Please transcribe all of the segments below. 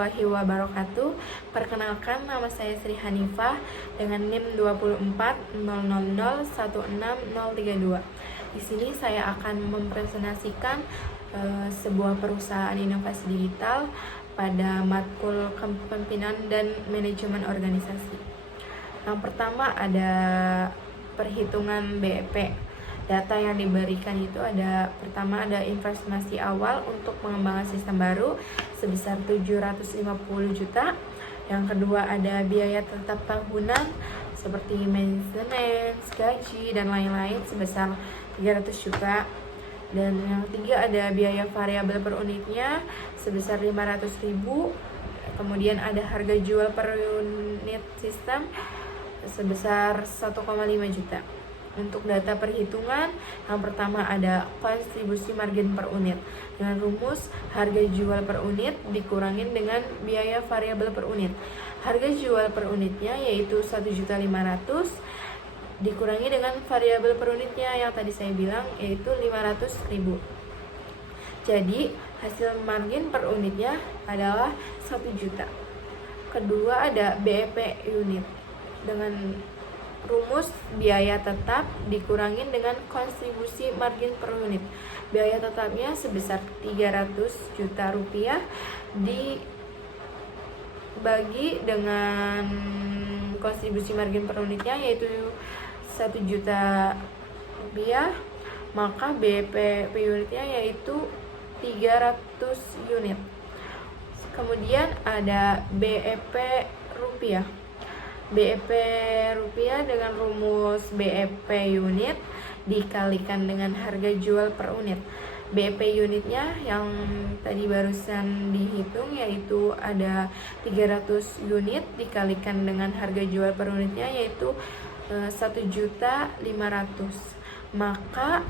warahmatullahi wabarakatuh. Perkenalkan, nama saya Sri Hanifah dengan NIM 24001001632. Di sini saya akan mempresentasikan sebuah perusahaan inovasi digital pada matkul kepemimpinan dan manajemen organisasi. Yang pertama ada perhitungan BEP. Data yang diberikan itu pertama ada investasi awal untuk pengembangan sistem baru sebesar 750 juta. Yang kedua ada biaya tetap tahunan seperti maintenance, gaji, dan lain-lain sebesar 300 juta. Dan yang ketiga ada biaya variabel per unitnya sebesar 500.000. Kemudian ada harga jual per unit sistem sebesar 1,5 juta. Untuk data perhitungan, yang pertama ada kontribusi margin per unit dengan rumus harga jual per unit dikurangin dengan biaya variabel per unit. Harga jual per unitnya yaitu 1.500.000 dikurangi dengan variabel per unitnya yang tadi saya bilang yaitu 500.000. Jadi hasil margin per unitnya adalah 1 juta. Kedua ada BEP unit dengan rumus biaya tetap dikurangin dengan kontribusi margin per unit. Biaya tetapnya sebesar 300 juta rupiah dibagi dengan kontribusi margin per unitnya yaitu 1 juta rupiah, maka BEP unitnya yaitu 300 unit. Kemudian ada BEP rupiah. BEP rupiah dengan rumus BEP unit dikalikan dengan harga jual per unit. BEP unitnya yang tadi barusan dihitung yaitu ada 300 unit dikalikan dengan harga jual per unitnya yaitu 1.500.000. Maka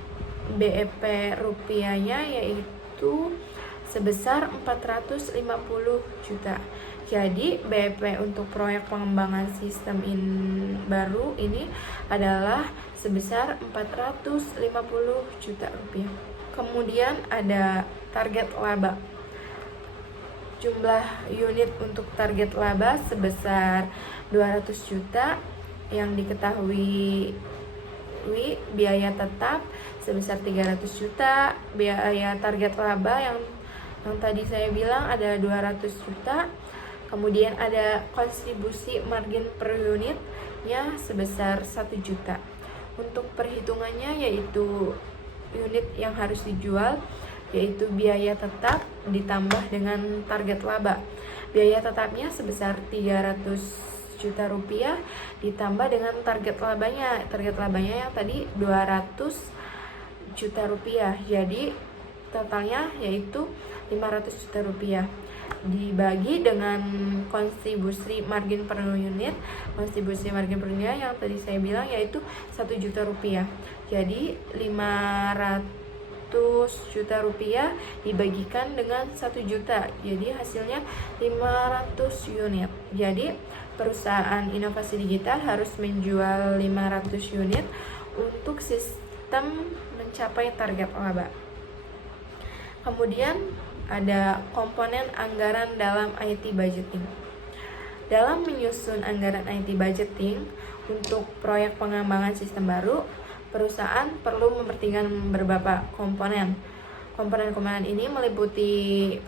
BEP rupiahnya yaitu sebesar 450 juta. Jadi BEP untuk proyek pengembangan sistem baru ini adalah sebesar 450 juta rupiah. Kemudian ada target laba. Jumlah unit untuk target laba sebesar 200 juta yang diketahui biaya tetap sebesar 300 juta, biaya target laba yang tadi saya bilang ada 200 juta. Kemudian ada kontribusi margin per unitnya sebesar 1 juta. Untuk perhitungannya yaitu unit yang harus dijual yaitu biaya tetap ditambah dengan target laba. Biaya tetapnya sebesar 300 juta rupiah ditambah dengan target labanya. Target labanya yang tadi 200 juta rupiah. Jadi totalnya yaitu 500 juta rupiah dibagi dengan kontribusi margin per unit. Kontribusi margin per unit yang tadi saya bilang yaitu 1 juta rupiah. Jadi 500 juta rupiah dibagikan dengan 1 juta. Jadi hasilnya 500 unit. Jadi perusahaan inovasi digital harus menjual 500 unit untuk sistem mencapai target laba. Kemudian ada komponen anggaran dalam IT budgeting. Dalam menyusun anggaran IT budgeting untuk proyek pengembangan sistem baru, perusahaan perlu mempertimbangkan beberapa komponen. Komponen-komponen ini meliputi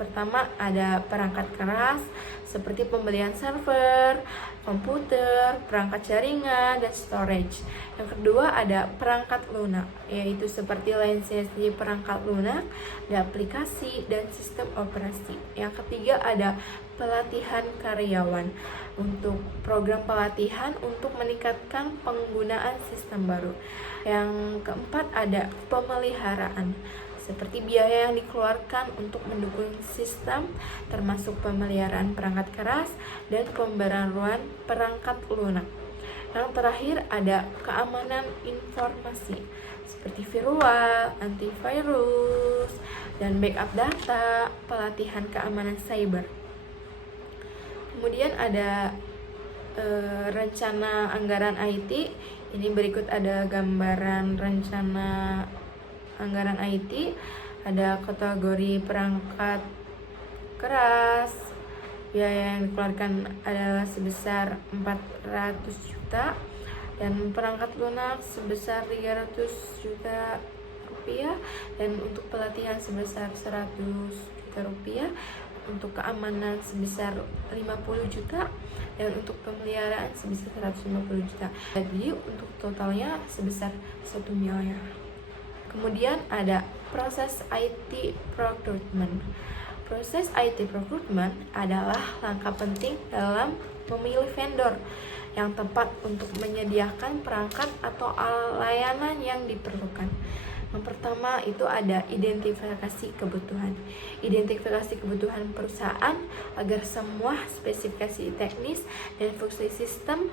pertama ada perangkat keras seperti pembelian server, komputer, perangkat jaringan, dan storage. Yang kedua ada perangkat lunak, yaitu seperti lisensi perangkat lunak, ada aplikasi, dan sistem operasi. Yang ketiga ada pelatihan karyawan untuk program pelatihan untuk meningkatkan penggunaan sistem baru. Yang keempat ada pemeliharaan seperti biaya yang dikeluarkan untuk mendukung sistem termasuk pemeliharaan perangkat keras dan pembaruan perangkat lunak. Yang terakhir ada keamanan informasi seperti firewall, antivirus, dan backup data, pelatihan keamanan cyber. Kemudian ada rencana anggaran IT. Ini berikut ada gambaran rencana anggaran IT. Ada kategori perangkat keras, biaya yang dikeluarkan adalah sebesar 400 juta, dan perangkat lunak sebesar 300 juta rupiah, dan untuk pelatihan sebesar 100 juta rupiah, untuk keamanan sebesar 50 juta, dan untuk pemeliharaan sebesar 150 juta. Jadi untuk totalnya sebesar 1 miliar. Kemudian ada proses IT procurement. Proses IT procurement adalah langkah penting dalam memilih vendor yang tepat untuk menyediakan perangkat atau layanan yang diperlukan. Yang pertama itu ada identifikasi kebutuhan. Identifikasi kebutuhan perusahaan agar semua spesifikasi teknis dan fungsi sistem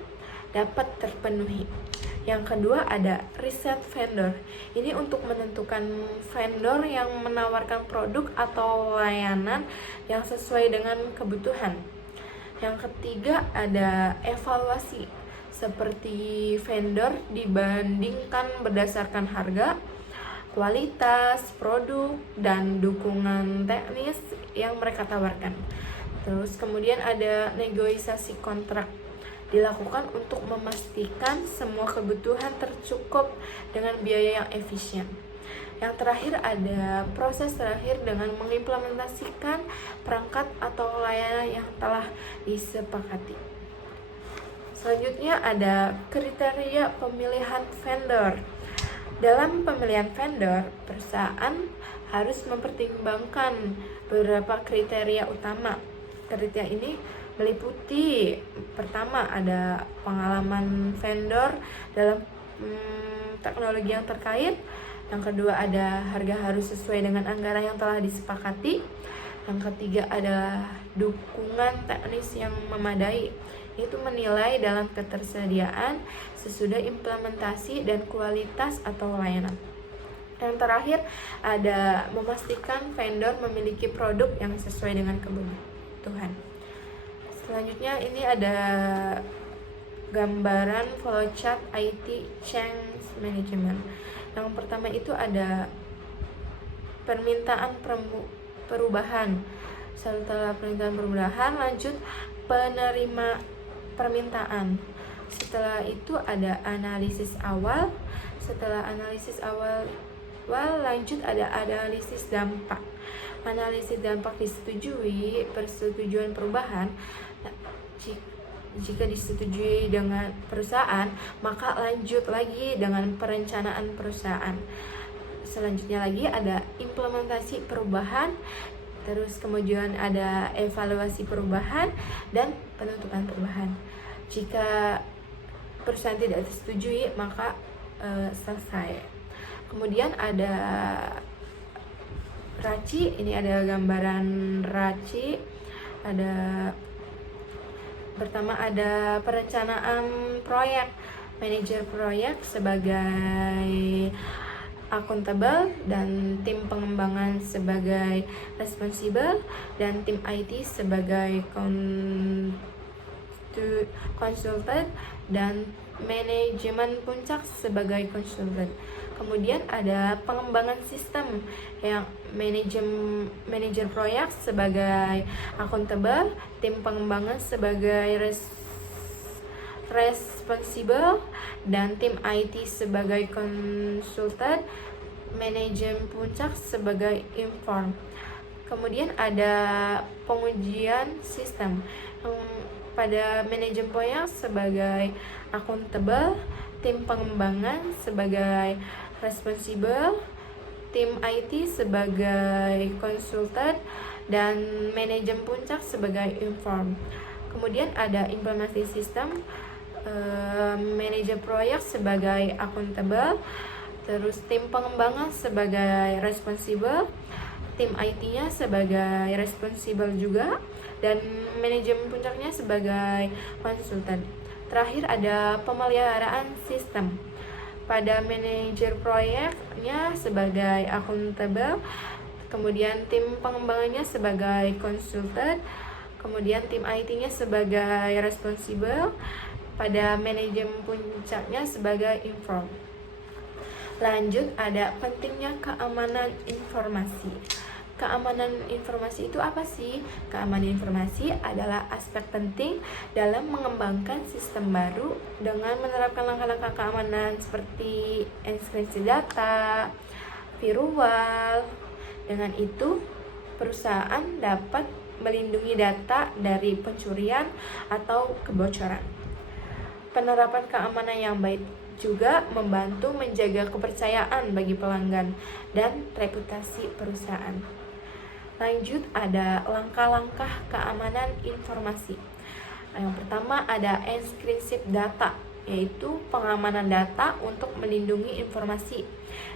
dapat terpenuhi. Yang kedua ada riset vendor. Ini untuk menentukan vendor yang menawarkan produk atau layanan yang sesuai dengan kebutuhan. Yang ketiga ada evaluasi, seperti vendor dibandingkan berdasarkan harga, kualitas produk, dan dukungan teknis yang mereka tawarkan. Terus kemudian ada negosiasi kontrak, dilakukan untuk memastikan semua kebutuhan tercukup dengan biaya yang efisien. Yang terakhir ada proses terakhir dengan mengimplementasikan perangkat atau layanan yang telah disepakati. Selanjutnya ada kriteria pemilihan vendor. Dalam pemilihan vendor, perusahaan harus mempertimbangkan beberapa kriteria utama. Kriteria ini meliputi pertama ada pengalaman vendor dalam teknologi yang terkait. Yang kedua ada harga harus sesuai dengan anggaran yang telah disepakati. Yang ketiga adalah dukungan teknis yang memadai, yaitu menilai dalam ketersediaan, sesudah implementasi, dan kualitas atau layanan. Yang terakhir ada memastikan vendor memiliki produk yang sesuai dengan kebutuhan. Selanjutnya ini ada gambaran flowchart IT change management. Yang pertama itu ada permintaan perubahan. Setelah permintaan perubahan lanjut penerima permintaan. Setelah itu ada analisis awal. Setelah analisis awal lanjut ada analisis dampak. Analisis dampak disetujui persetujuan perubahan. Jika disetujui dengan perusahaan, maka lanjut lagi dengan perencanaan perusahaan. Selanjutnya lagi ada implementasi perubahan, terus kemudian ada evaluasi perubahan dan penentuan perubahan. Jika perusahaan tidak disetujui, maka selesai. Kemudian ada RACI, ini ada gambaran RACI. Pertama ada perencanaan proyek, manajer proyek sebagai akuntabel, dan tim pengembangan sebagai responsible, dan tim IT sebagai konsultan, dan manajemen puncak sebagai konsultan. Kemudian ada pengembangan sistem yang manajer proyek sebagai akuntabel, tim pengembangan sebagai responsible, dan tim IT sebagai konsultan, manajemen puncak sebagai inform. Kemudian ada pengujian sistem pada manajemen proyek sebagai akuntabel, tim pengembangan sebagai responsible, tim IT sebagai konsultan, dan manajemen puncak sebagai inform. Kemudian ada implementasi sistem, manajer proyek sebagai akuntabel, terus tim pengembangan sebagai responsible, tim IT-nya sebagai responsible juga, dan manajemen puncaknya sebagai konsultan. Terakhir ada pemeliharaan sistem. Pada manajer proyeknya sebagai akuntabel, kemudian tim pengembangannya sebagai konsultan, kemudian tim IT-nya sebagai responsible, pada manajemen puncaknya sebagai inform. Lanjut ada pentingnya keamanan informasi. keamanan informasi itu apa sih? Keamanan informasi adalah aspek penting dalam mengembangkan sistem baru dengan menerapkan langkah-langkah keamanan seperti enkripsi data, firewall. Dengan itu, perusahaan dapat melindungi data dari pencurian atau kebocoran. Penerapan keamanan yang baik juga membantu menjaga kepercayaan bagi pelanggan dan reputasi perusahaan. Lanjut, ada langkah-langkah keamanan informasi. Yang pertama ada enkripsi data, yaitu pengamanan data untuk melindungi informasi.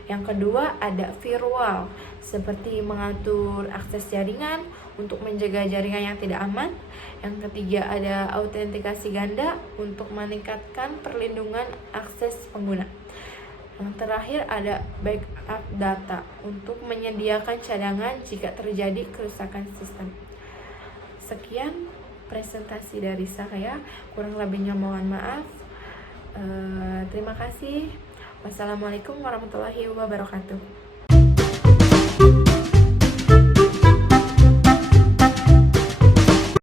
Yang kedua ada firewall, seperti mengatur akses jaringan untuk menjaga jaringan yang tidak aman. Yang ketiga ada autentikasi ganda untuk meningkatkan perlindungan akses pengguna. Yang terakhir ada backup data untuk menyediakan cadangan jika terjadi kerusakan sistem. Sekian presentasi dari saya, kurang lebihnya mohon maaf. Terima kasih. Wassalamualaikum warahmatullahi wabarakatuh.